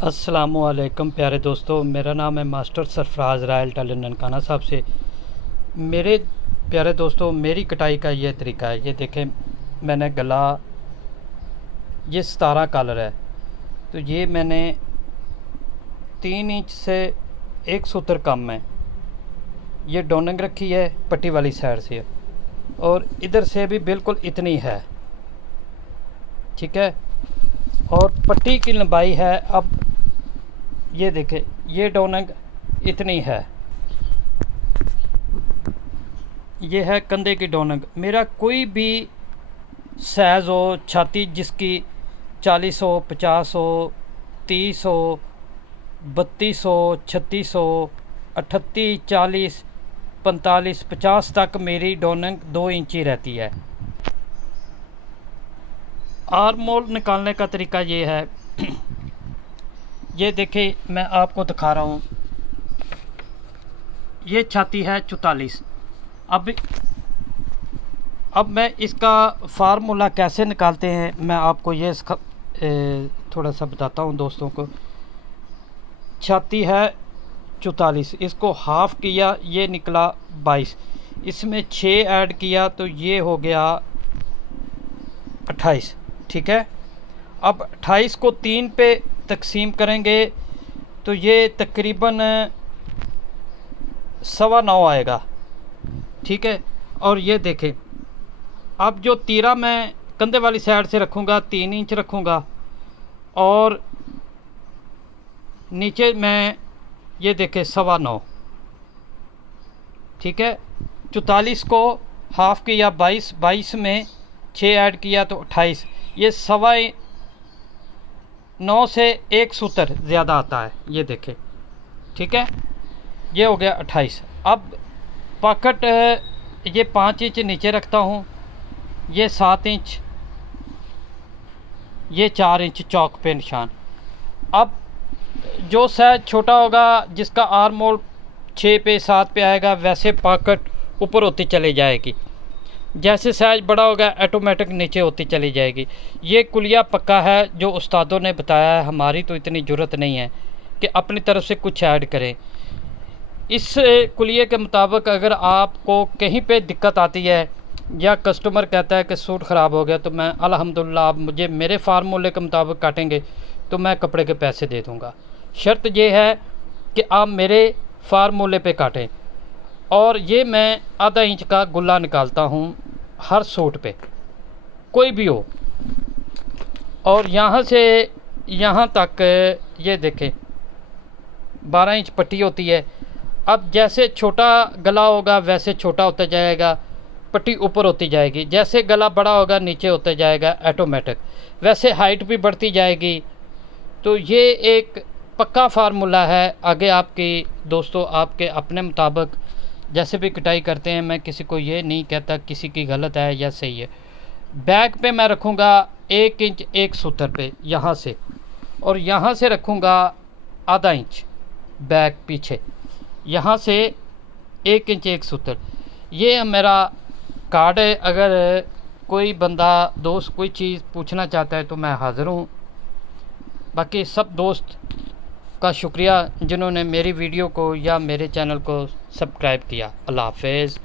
अस्सलामुअलैकुम प्यारे दोस्तों, मेरा नाम है मास्टर सरफराज रायल टल ननकाना साहब से। मेरे प्यारे दोस्तों, मेरी कटाई का ये तरीका है। ये देखें, मैंने गला, ये 17 कलर है, तो ये मैंने 3 इंच से एक सूत्र कम है। ये डोनिंग रखी है पट्टी वाली साइड से, और इधर से भी बिल्कुल इतनी है, ठीक है। और पट्टी की लंबाई है, अब ये देखें, ये डोनिंग इतनी है, ये है कंधे की डोनिंग। मेरा कोई भी साइज़ हो, छाती जिसकी 40 हो, 50 हो, 30 हो, 32 हो, 36 हो, 38, 40, 45, 50 तक मेरी डोनिंग 2 इंची रहती है। आर्म मोल निकालने का तरीका ये है। ये देखिए, मैं आपको दिखा रहा हूँ। ये छाती है 44। अब मैं इसका फार्मूला कैसे निकालते हैं, मैं आपको ये थोड़ा सा बताता हूँ दोस्तों को। छाती है 44, इसको हाफ़ किया, ये निकला 22, इसमें 6 ऐड किया तो ये हो गया 28, ठीक है। अब 28 को 3 पे तकसीम करेंगे तो ये तकरीबन 9.25 आएगा, ठीक है। और ये देखें, अब जो तीरा मैं कंधे वाली साइड से रखूँगा 3 इंच रखूँगा, और नीचे मैं ये देखें 9.25, ठीक है। 44 को हाफ़ किया 22, 22 में 6 ऐड किया तो 28, ये 9.25 से एक सूत्र ज़्यादा आता है, ये देखें, ठीक है। ये हो गया 28। अब पॉकेट ये 5 इंच नीचे रखता हूँ, ये 7 इंच, ये 4 इंच चौक पे निशान। अब जो साइज छोटा होगा, जिसका आर्म मोल 6 पे 7 पे आएगा, वैसे पॉकेट ऊपर होती चली जाएगी। जैसे साइज बड़ा होगा, ऑटोमेटिक नीचे होती चली जाएगी। ये कुलिया पक्का है जो उस्तादों ने बताया है, हमारी तो इतनी ज़रूरत नहीं है कि अपनी तरफ से कुछ ऐड करें। इस कुलिये के मुताबिक अगर आपको कहीं पे दिक्कत आती है या कस्टमर कहता है कि सूट ख़राब हो गया, तो मैं अल्हम्दुलिल्लाह, आप मुझे मेरे फार्मूले के मुताबिक काटेंगे तो मैं कपड़े के पैसे दे दूँगा। शर्त ये है कि आप मेरे फार्मूले पे काटें। और ये मैं आधा इंच का गुल्ला निकालता हूँ हर सूट पे, कोई भी हो। और यहाँ से यहाँ तक ये देखें 12 इंच पट्टी होती है। अब जैसे छोटा गला होगा वैसे छोटा होता जाएगा, पट्टी ऊपर होती जाएगी। जैसे गला बड़ा होगा नीचे होता जाएगा ऑटोमेटिक, वैसे हाइट भी बढ़ती जाएगी। तो ये एक पक्का फार्मूला है। आगे आपकी दोस्तों, आपके अपने मुताबिक जैसे भी कटाई करते हैं, मैं किसी को ये नहीं कहता किसी की गलत है या सही है। बैक पे मैं रखूँगा 1 इंच एक सूत्र पे यहाँ से, और यहाँ से रखूँगा आधा इंच बैक पीछे, यहाँ से 1 इंच एक सूत्र। ये मेरा कार्ड है। अगर कोई बंदा दोस्त कोई चीज़ पूछना चाहता है तो मैं हाज़िर हूँ। बाकी सब दोस्त का शुक्रिया जिन्होंने मेरी वीडियो को या मेरे चैनल को सब्सक्राइब किया। अल्लाह हाफ़िज़।